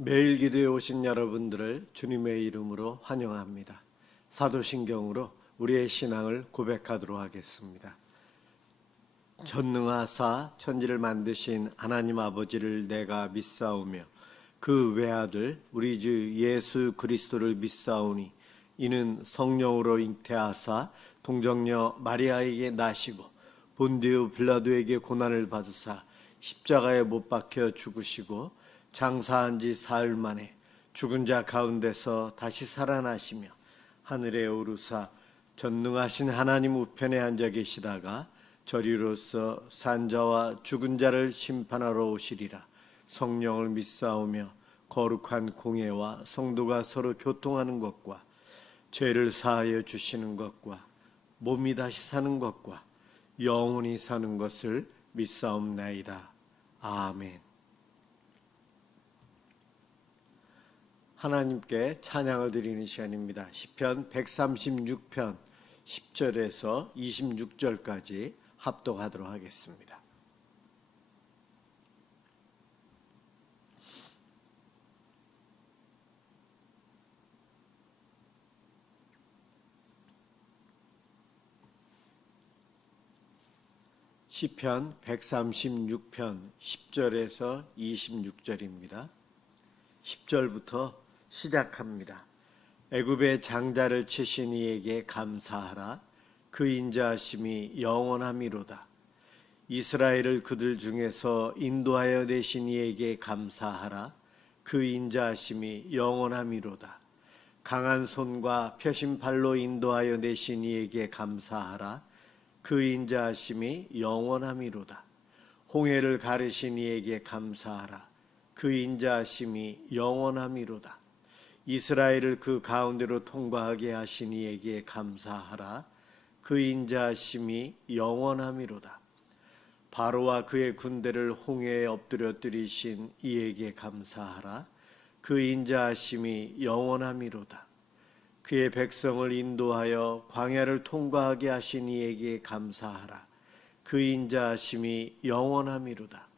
매일 기도에 오신 여러분들을 주님의 이름으로 환영합니다. 사도신경으로 우리의 신앙을 고백하도록 하겠습니다. 전능하사 천지를 만드신 하나님 아버지를 내가 믿사오며 그 외아들 우리 주 예수 그리스도를 믿사오니 이는 성령으로 잉태하사 동정녀 마리아에게 나시고 본디오 빌라도에게 고난을 받으사 십자가에 못 박혀 죽으시고 장사한 지 사흘 만에 죽은 자 가운데서 다시 살아나시며 하늘에 오르사 전능하신 하나님 우편에 앉아 계시다가 저리로서 산자와 죽은 자를 심판하러 오시리라. 성령을 믿사오며 거룩한 공예와 성도가 서로 교통하는 것과 죄를 사하여 주시는 것과 몸이 다시 사는 것과 영원히 사는 것을 믿사옵나이다. 아멘. 하나님께 찬양을 드리는 시간입니다. 시편 136편 10절에서 26절까지 합독하도록 하겠습니다. 시편 136편 10절에서 26절입니다. 10절부터 시작합니다. 애굽의 장자를 치신 이에게 감사하라. 그 인자하심이 영원함이로다. 이스라엘을 그들 중에서 인도하여 내신 이에게 감사하라. 그 인자하심이 영원함이로다. 강한 손과 펴신 팔로 인도하여 내신 이에게 감사하라. 그 인자하심이 영원함이로다. 홍해를 가르신 이에게 감사하라. 그 인자하심이 영원함이로다. 이스라엘을 그 가운데로 통과하게 하신 이에게 감사하라. 그 인자하심이 영원함이로다. 바로와 그의 군대를 홍해에 엎드려뜨리신 이에게 감사하라. 그 인자하심이 영원함이로다. 그의 백성을 인도하여 광야를 통과하게 하신 이에게 감사하라. 그 인자하심이 영원함이로다.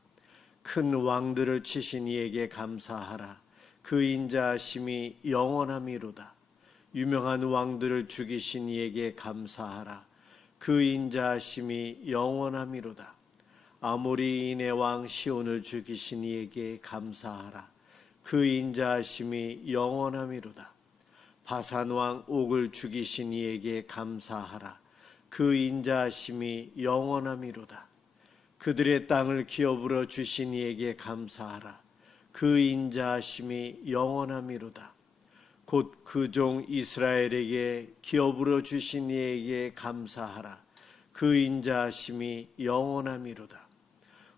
큰 왕들을 치신 이에게 감사하라. 그 인자하심이 영원함이로다. 유명한 왕들을 죽이신 이에게 감사하라. 그 인자하심이 영원함이로다. 아모리인의 왕 시온을 죽이신 이에게 감사하라. 그 인자하심이 영원함이로다. 바산 왕 옥을 죽이신 이에게 감사하라. 그 인자하심이 영원함이로다. 그들의 땅을 기업으로 주신 이에게 감사하라. 그 인자하심이 영원함이로다. 곧 그 종 이스라엘에게 기업으로 주신 이에게 감사하라. 그 인자하심이 영원함이로다.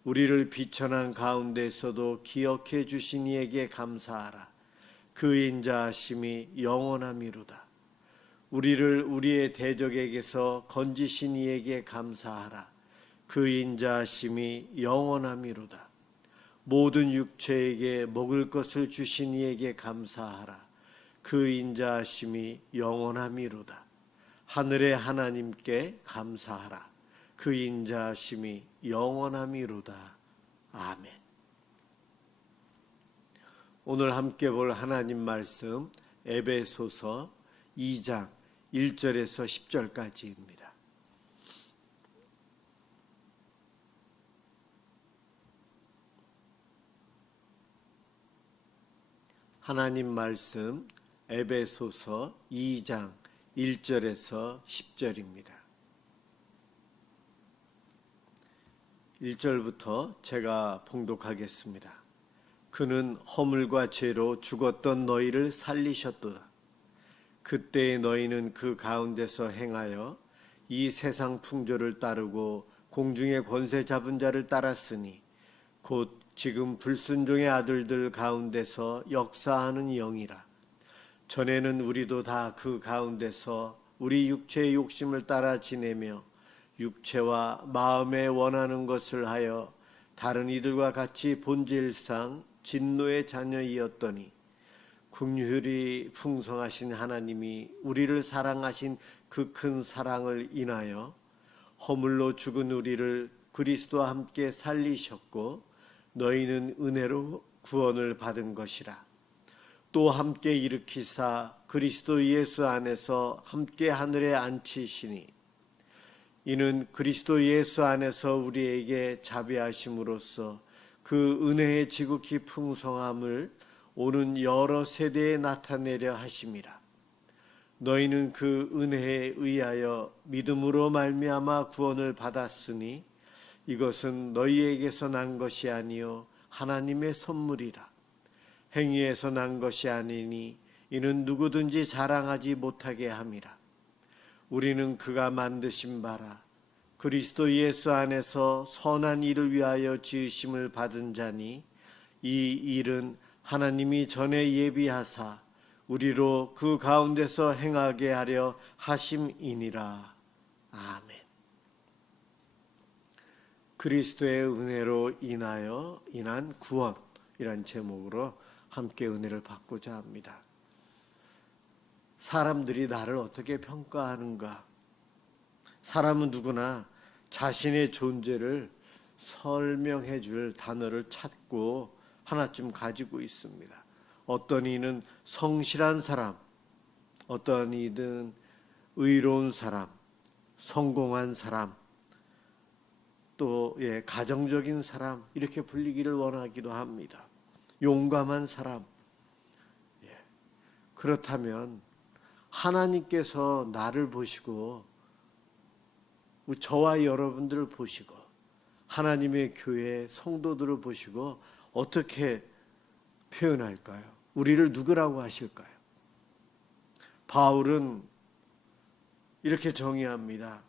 우리를 비천한 가운데서도 기억해 주신 이에게 감사하라. 그 인자하심이 영원함이로다. 우리를 우리의 대적에게서 건지신 이에게 감사하라. 그 인자하심이 영원함이로다. 모든 육체에게 먹을 것을 주신 이에게 감사하라. 그 인자하심이 영원함이로다. 하늘의 하나님께 감사하라. 그 인자하심이 영원함이로다. 아멘. 오늘 함께 볼 하나님 말씀 에베소서 2장 1절에서 10절까지입니다. 하나님 말씀 에베소서 2장 1절에서 10절입니다. 1절부터 제가 봉독하겠습니다. 그는 허물과 죄로 죽었던 너희를 살리셨도다. 그때의 너희는 그 가운데서 행하여 이 세상 풍조를 따르고 공중의 권세 잡은 자를 따랐으니 곧 지금 불순종의 아들들 가운데서 역사하는 영이라. 전에는 우리도 다 그 가운데서 우리 육체의 욕심을 따라 지내며 육체와 마음에 원하는 것을 하여 다른 이들과 같이 본질상 진노의 자녀이었더니 긍휼이 풍성하신 하나님이 우리를 사랑하신 그 큰 사랑을 인하여 허물로 죽은 우리를 그리스도와 함께 살리셨고 너희는 은혜로 구원을 받은 것이라. 또 함께 일으키사 그리스도 예수 안에서 함께 하늘에 앉히시니 이는 그리스도 예수 안에서 우리에게 자비하심으로써 그 은혜의 지극히 풍성함을 오는 여러 세대에 나타내려 하심이라. 너희는 그 은혜에 의하여 믿음으로 말미암아 구원을 받았으니 이것은 너희에게서 난 것이 아니요 하나님의 선물이라. 행위에서 난 것이 아니니 이는 누구든지 자랑하지 못하게 함이라. 우리는 그가 만드신 바라 그리스도 예수 안에서 선한 일을 위하여 지으심을 받은 자니 이 일은 하나님이 전에 예비하사 우리로 그 가운데서 행하게 하려 하심이니라. 아멘. 그리스도의 은혜로 인한 구원이란 제목으로 함께 은혜를 받고자 합니다. 사람들이 나를 어떻게 평가하는가? 사람은 누구나 자신의 존재를 설명해 줄 단어를 찾고 하나쯤 가지고 있습니다. 어떤 이는 성실한 사람, 어떤 이든 의로운 사람, 성공한 사람, 또 가정적인 사람 이렇게 불리기를 원하기도 합니다. 용감한 사람. 그렇다면 하나님께서 나를 보시고 저와 여러분들을 보시고 하나님의 교회 성도들을 보시고 어떻게 표현할까요? 우리를 누구라고 하실까요? 바울은 이렇게 정의합니다.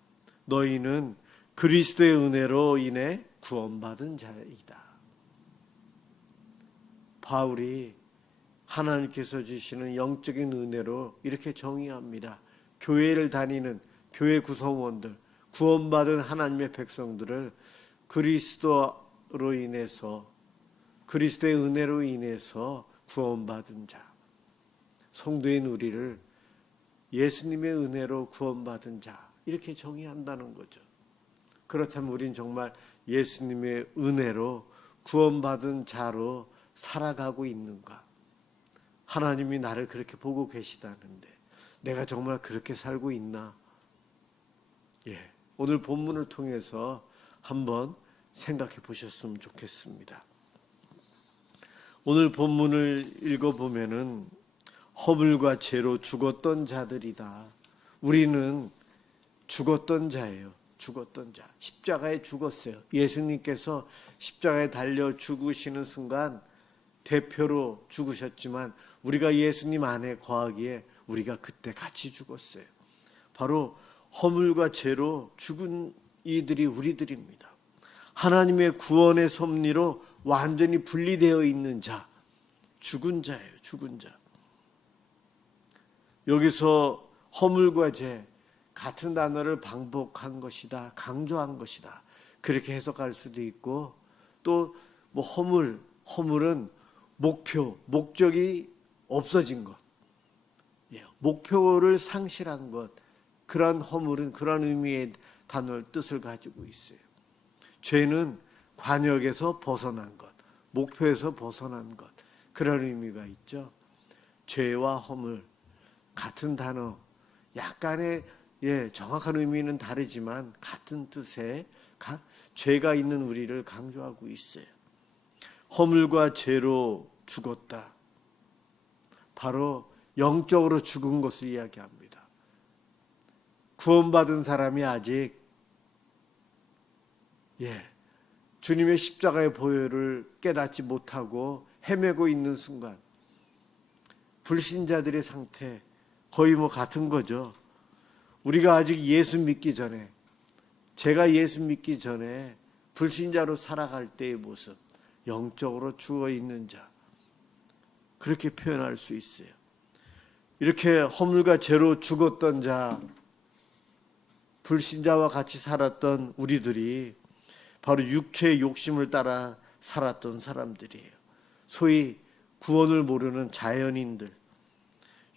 너희는 그리스도의 은혜로 인해 구원받은 자이다. 바울이 하나님께서 주시는 영적인 은혜로 이렇게 정의합니다. 교회를 다니는 교회 구성원들, 구원받은 하나님의 백성들을 그리스도로 인해서, 그리스도의 은혜로 인해서 구원받은 자, 성도인 우리를 예수님의 은혜로 구원받은 자 이렇게 정의한다는 거죠. 그렇다면 우린 정말 예수님의 은혜로 구원받은 자로 살아가고 있는가? 하나님이 나를 그렇게 보고 계시다는데 내가 정말 그렇게 살고 있나? 오늘 본문을 통해서 한번 생각해 보셨으면 좋겠습니다. 오늘 본문을 읽어보면은 허물과 죄로 죽었던 자들이다. 우리는 죽었던 자예요. 죽었던 자. 십자가에 죽었어요. 예수님께서 십자가에 달려 죽으시는 순간 대표로 죽으셨지만 우리가 예수님 안에 거하기에 우리가 그때 같이 죽었어요. 바로 허물과 죄로 죽은 이들이 우리들입니다. 하나님의 구원의 섭리로 완전히 분리되어 있는 자, 죽은 자예요. 죽은 자. 여기서 허물과 죄 같은 단어를 반복한 것이다, 강조한 것이다 그렇게 해석할 수도 있고, 또 뭐 허물은 목표, 목적이 없어진 것, 목표를 상실한 것, 그런 허물은 그런 의미의 단어를 뜻을 가지고 있어요. 죄는 관역에서 벗어난 것, 목표에서 벗어난 것, 그런 의미가 있죠. 죄와 허물 같은 단어, 약간의 정확한 의미는 다르지만 같은 뜻의 죄가 있는 우리를 강조하고 있어요. 허물과 죄로 죽었다. 바로 영적으로 죽은 것을 이야기합니다. 구원받은 사람이 아직 주님의 십자가의 보혈을 깨닫지 못하고 헤매고 있는 순간 불신자들의 상태 거의 같은 거죠. 우리가 아직 예수 믿기 전에, 제가 예수 믿기 전에 불신자로 살아갈 때의 모습, 영적으로 죽어 있는 자, 그렇게 표현할 수 있어요. 이렇게 허물과 죄로 죽었던 자, 불신자와 같이 살았던 우리들이 바로 육체의 욕심을 따라 살았던 사람들이에요. 소위 구원을 모르는 자연인들,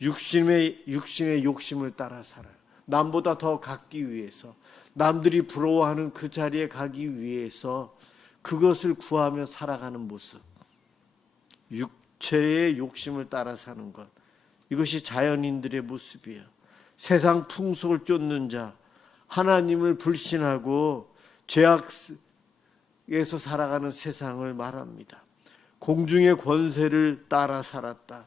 육신의 욕심을 따라 살아요. 남보다 더 갖기 위해서, 남들이 부러워하는 그 자리에 가기 위해서 그것을 구하며 살아가는 모습, 죄의 욕심을 따라 사는 것, 이것이 자연인들의 모습이에요. 세상 풍속을 쫓는 자, 하나님을 불신하고 죄악에서 살아가는 세상을 말합니다. 공중의 권세를 따라 살았다.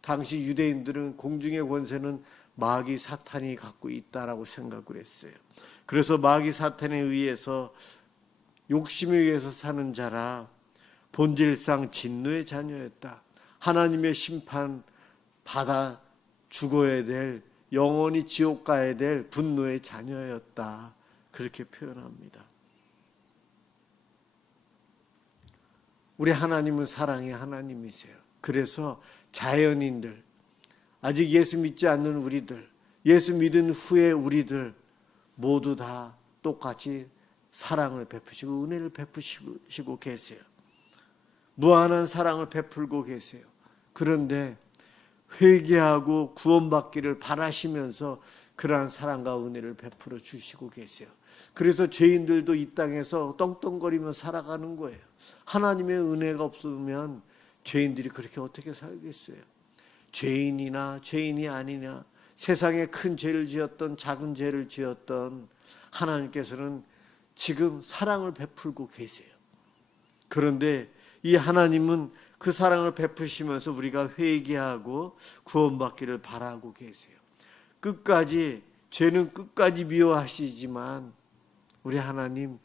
당시 유대인들은 공중의 권세는 마귀 사탄이 갖고 있다라고 생각을 했어요. 그래서 마귀 사탄에 의해서 욕심에 의해서 사는 자라 본질상 진노의 자녀였다. 하나님의 심판 받아 죽어야 될, 영원히 지옥 가야 될 분노의 자녀였다. 그렇게 표현합니다. 우리 하나님은 사랑의 하나님이세요. 그래서 자연인들, 아직 예수 믿지 않는 우리들, 예수 믿은 후에 우리들 모두 다 똑같이 사랑을 베푸시고 은혜를 베푸시고 계세요. 무한한 사랑을 베풀고 계세요. 그런데 회개하고 구원받기를 바라시면서 그러한 사랑과 은혜를 베풀어 주시고 계세요. 그래서 죄인들도 이 땅에서 떵떵거리며 살아가는 거예요. 하나님의 은혜가 없으면 죄인들이 그렇게 어떻게 살겠어요? 죄인이나 죄인이 아니냐, 세상에 큰 죄를 지었던 작은 죄를 지었던 하나님께서는 지금 사랑을 베풀고 계세요. 그런데 이 하나님은 그 사랑을 베푸시면서 우리가 회개하고 구원받기를 바라고 계세요. 끝까지, 죄는 끝까지 미워하시지만 우리 하나님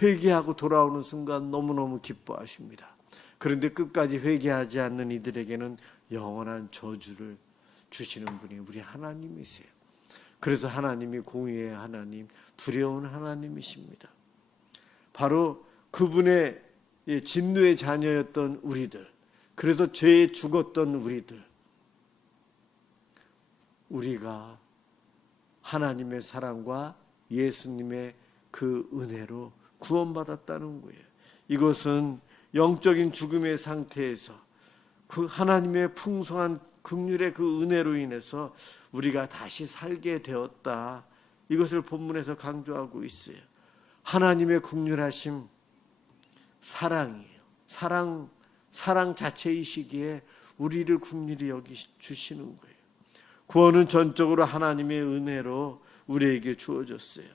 회개하고 돌아오는 순간 너무너무 기뻐하십니다. 그런데 끝까지 회개하지 않는 이들에게는 영원한 저주를 주시는 분이 우리 하나님이세요. 그래서 하나님이 공의의 하나님, 두려운 하나님이십니다. 바로 그분의 진노의 자녀였던 우리들, 그래서 죄에 죽었던 우리들, 우리가 하나님의 사랑과 예수님의 그 은혜로 구원받았다는 거예요. 이것은 영적인 죽음의 상태에서 그 하나님의 풍성한 긍휼의 그 은혜로 인해서 우리가 다시 살게 되었다. 이것을 본문에서 강조하고 있어요. 하나님의 긍휼하심, 사랑이에요. 사랑 자체이시기에 우리를 긍휼히 여기 주시는 거예요. 구원은 전적으로 하나님의 은혜로 우리에게 주어졌어요.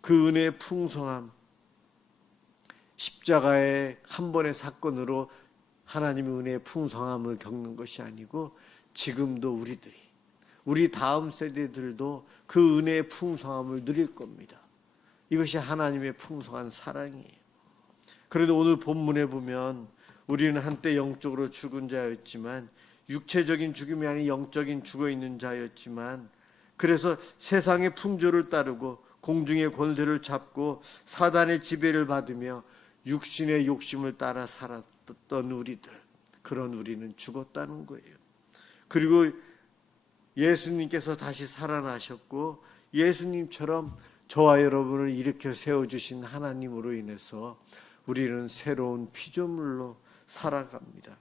그 은혜의 풍성함, 십자가의 한 번의 사건으로 하나님의 은혜의 풍성함을 겪는 것이 아니고 지금도 우리들이, 우리 다음 세대들도 그 은혜의 풍성함을 누릴 겁니다. 이것이 하나님의 풍성한 사랑이에요. 그런데 오늘 본문에 보면 우리는 한때 영적으로 죽은 자였지만, 육체적인 죽음이 아닌 영적인 죽어있는 자였지만, 그래서 세상의 풍조를 따르고 공중의 권세를 잡고 사단의 지배를 받으며 육신의 욕심을 따라 살았던 우리들, 그런 우리는 죽었다는 거예요. 그리고 예수님께서 다시 살아나셨고 예수님처럼 저와 여러분을 일으켜 세워주신 하나님으로 인해서 우리는 새로운 피조물로 살아갑니다.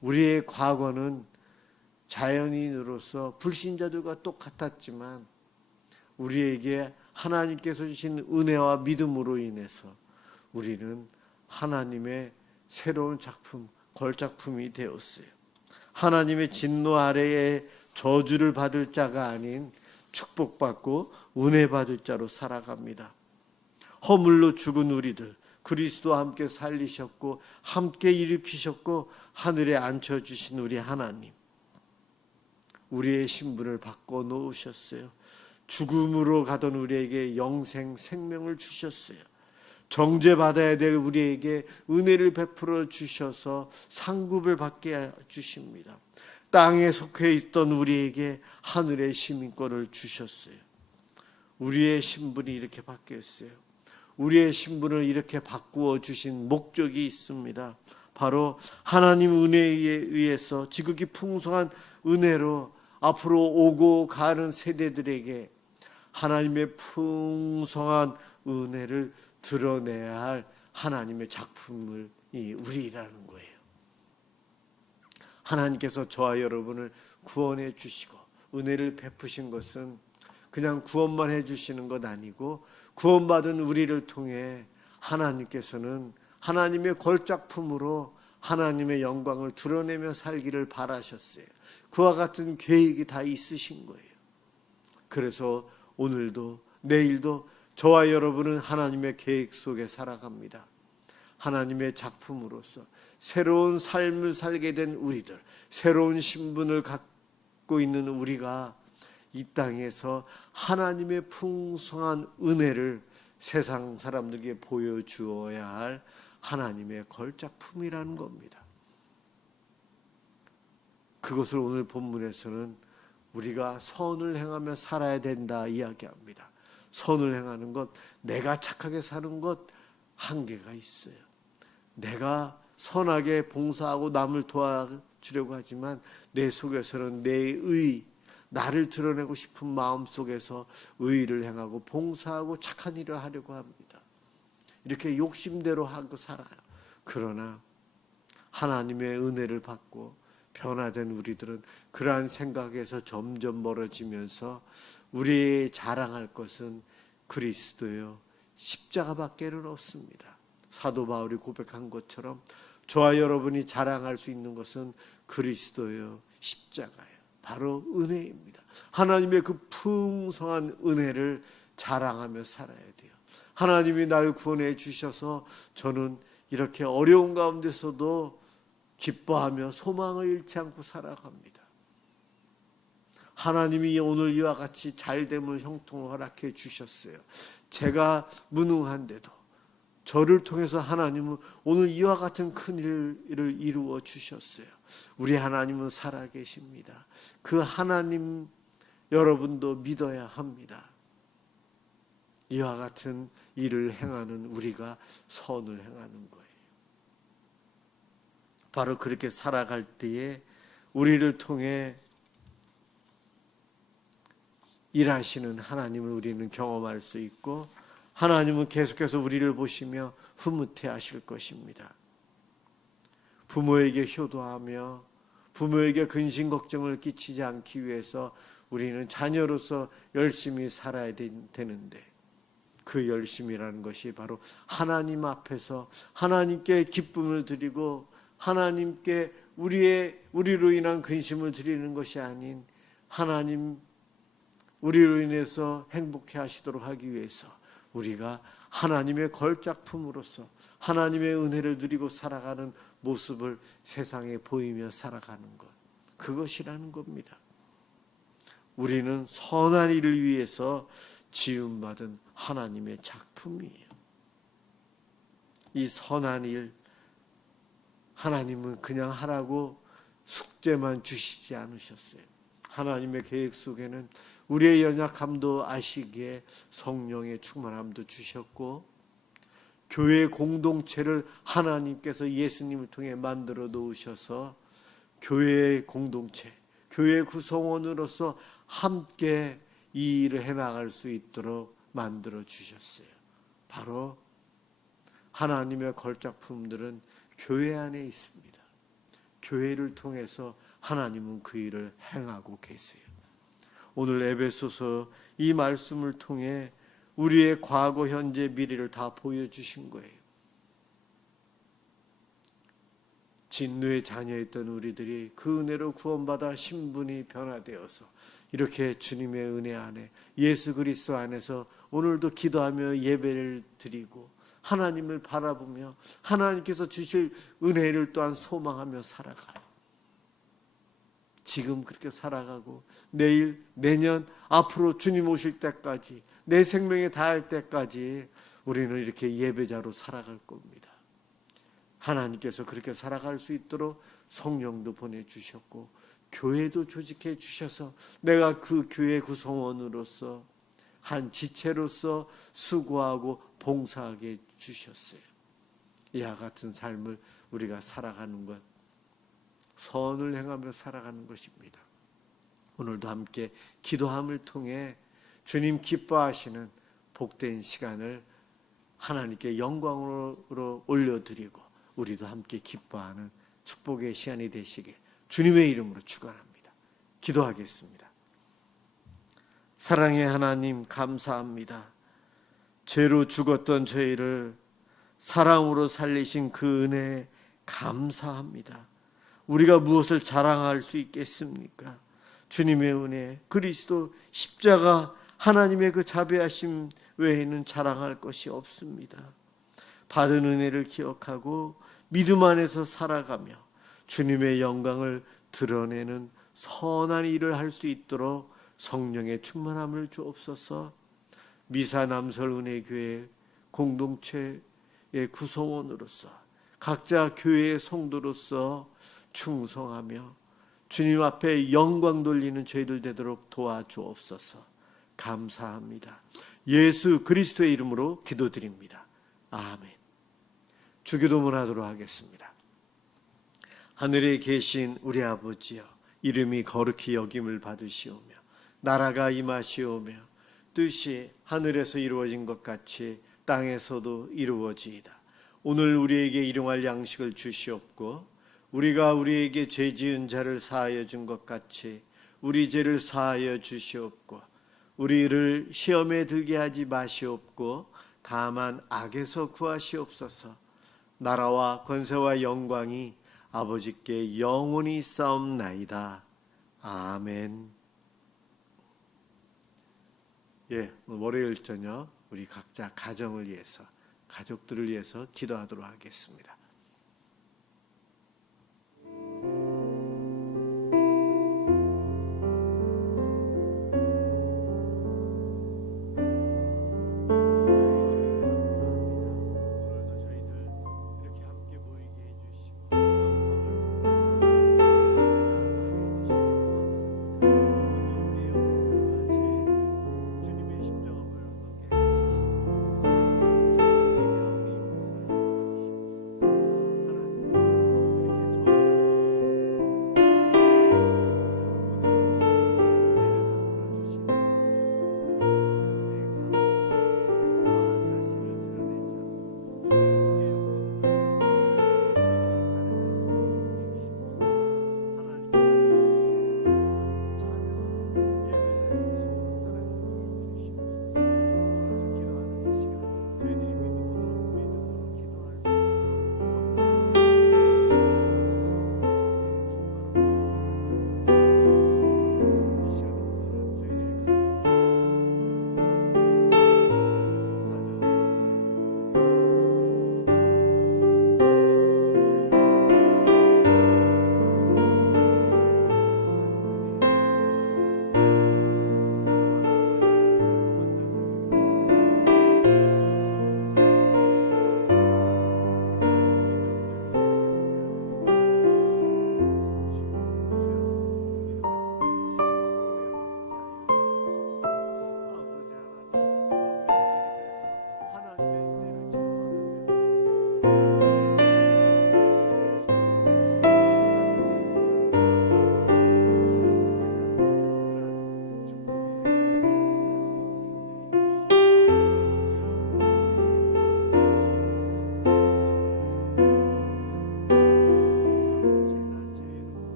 우리의 과거는 자연인으로서 불신자들과 똑같았지만 우리에게 하나님께서 주신 은혜와 믿음으로 인해서 우리는 하나님의 새로운 작품, 걸작품이 되었어요. 하나님의 진노 아래에 저주를 받을 자가 아닌 축복받고 은혜 받을 자로 살아갑니다. 허물로 죽은 우리들, 그리스도와 함께 살리셨고 함께 일으키셨고 하늘에 앉혀주신 우리 하나님, 우리의 신분을 바꿔 놓으셨어요. 죽음으로 가던 우리에게 영생 생명을 주셨어요. 정죄받아야 될 우리에게 은혜를 베풀어 주셔서 상급을 받게 주십니다. 땅에 속해 있던 우리에게 하늘의 시민권을 주셨어요. 우리의 신분이 이렇게 바뀌었어요. 우리의 신분을 이렇게 바꾸어 주신 목적이 있습니다. 바로 하나님 은혜에 의해서 지극히 풍성한 은혜로 앞으로 오고 가는 세대들에게 하나님의 풍성한 은혜를 드러내야 할 하나님의 작품을 우리라는 거예요. 하나님께서 저와 여러분을 구원해 주시고 은혜를 베푸신 것은 그냥 구원만 해 주시는 것 아니고 구원받은 우리를 통해 하나님께서는 하나님의 걸작품으로 하나님의 영광을 드러내며 살기를 바라셨어요. 그와 같은 계획이 다 있으신 거예요. 그래서 오늘도 내일도 저와 여러분은 하나님의 계획 속에 살아갑니다. 하나님의 작품으로서 새로운 삶을 살게 된 우리들, 새로운 신분을 갖고 있는 우리가 이 땅에서 하나님의 풍성한 은혜를 세상 사람들에게 보여주어야 할 하나님의 걸작품이라는 겁니다. 그것을 오늘 본문에서는 우리가 선을 행하며 살아야 된다 이야기합니다. 선을 행하는 것, 내가 착하게 사는 것 한계가 있어요. 내가 선하게 봉사하고 남을 도와주려고 하지만 내 속에서는 나를 드러내고 싶은 마음 속에서 의를 행하고 봉사하고 착한 일을 하려고 합니다. 이렇게 욕심대로 하고 살아요. 그러나 하나님의 은혜를 받고 변화된 우리들은 그러한 생각에서 점점 멀어지면서 우리 자랑할 것은 그리스도요 십자가밖에는 없습니다. 사도 바울이 고백한 것처럼 저와 여러분이 자랑할 수 있는 것은 그리스도요 십자가예요. 바로 은혜입니다. 하나님의 그 풍성한 은혜를 자랑하며 살아야 돼요. 하나님이 날 구원해 주셔서 저는 이렇게 어려운 가운데서도 기뻐하며 소망을 잃지 않고 살아갑니다. 하나님이 오늘 이와 같이 잘됨을 형통을 허락해 주셨어요. 제가 무능한데도 저를 통해서 하나님은 오늘 이와 같은 큰 일을 이루어 주셨어요. 우리 하나님은 살아계십니다. 그 하나님 여러분도 믿어야 합니다. 이와 같은 일을 행하는 우리가 선을 행하는 거예요. 바로 그렇게 살아갈 때에 우리를 통해 일하시는 하나님을 우리는 경험할 수 있고 하나님은 계속해서 우리를 보시며 흐뭇해 하실 것입니다. 부모에게 효도하며 부모에게 근심 걱정을 끼치지 않기 위해서 우리는 자녀로서 열심히 살아야 되는데 그 열심이라는 것이 바로 하나님 앞에서 하나님께 기쁨을 드리고 하나님께 우리로 인한 근심을 드리는 것이 아닌 하나님 우리로 인해서 행복해 하시도록 하기 위해서 우리가 하나님의 걸작품으로서 하나님의 은혜를 누리고 살아가는 모습을 세상에 보이며 살아가는 것, 그것이라는 겁니다. 우리는 선한 일을 위해서 지음받은 하나님의 작품이에요. 이 선한 일 하나님은 그냥 하라고 숙제만 주시지 않으셨어요. 하나님의 계획 속에는 우리의 연약함도 아시기에 성령의 충만함도 주셨고 교회 공동체를 하나님께서 예수님을 통해 만들어 놓으셔서 교회의 공동체, 교회 구성원으로서 함께 이 일을 해나갈 수 있도록 만들어 주셨어요. 바로 하나님의 걸작품들은 교회 안에 있습니다. 교회를 통해서 하나님은 그 일을 행하고 계세요. 오늘 에베소서 이 말씀을 통해 우리의 과거, 현재, 미래를 다 보여주신 거예요. 진노의 자녀였던 우리들이 그 은혜로 구원받아 신분이 변화되어서 이렇게 주님의 은혜 안에 예수 그리스도 안에서 오늘도 기도하며 예배를 드리고 하나님을 바라보며 하나님께서 주실 은혜를 또한 소망하며 살아가요. 지금 그렇게 살아가고 내일, 내년, 앞으로 주님 오실 때까지 내 생명에 닿을 때까지 우리는 이렇게 예배자로 살아갈 겁니다. 하나님께서 그렇게 살아갈 수 있도록 성령도 보내주셨고 교회도 조직해 주셔서 내가 그 교회 구성원으로서 한 지체로서 수고하고 봉사하게 주셨어요. 이와 같은 삶을 우리가 살아가는 것, 선을 행하며 살아가는 것입니다. 오늘도 함께 기도함을 통해 주님 기뻐하시는 복된 시간을 하나님께 영광으로 올려드리고 우리도 함께 기뻐하는 축복의 시간이 되시게 주님의 이름으로 축원합니다. 기도하겠습니다. 사랑의 하나님 감사합니다. 죄로 죽었던 저희를 사랑으로 살리신 그 은혜에 감사합니다. 우리가 무엇을 자랑할 수 있겠습니까? 주님의 은혜, 그리스도 십자가, 하나님의 그 자비하심 외에는 자랑할 것이 없습니다. 받은 은혜를 기억하고 믿음 안에서 살아가며 주님의 영광을 드러내는 선한 일을 할 수 있도록 성령의 충만함을 주옵소서. 미사남설은혜교회 공동체의 구성원으로서 각자 교회의 성도로서 충성하며 주님 앞에 영광 돌리는 저희들 되도록 도와주옵소서. 감사합니다. 예수 그리스도의 이름으로 기도드립니다. 아멘. 주기도문 하도록 하겠습니다. 하늘에 계신 우리 아버지여, 이름이 거룩히 여김을 받으시오며 나라가 임하시오며 뜻이 하늘에서 이루어진 것 같이 땅에서도 이루어지이다. 오늘 우리에게 일용할 양식을 주시옵고 우리가 우리에게 죄 지은 자를 사하여 준 것 같이 우리 죄를 사하여 주시옵고 우리를 시험에 들게 하지 마시옵고 다만 악에서 구하시옵소서. 나라와 권세와 영광이 아버지께 영원히 싸움나이다. 아멘. 월요일 저녁 우리 각자 가정을 위해서, 가족들을 위해서 기도하도록 하겠습니다.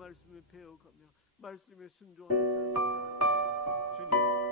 말씀을 배워가며 말씀에 순종하는 삶을 살아가는 주님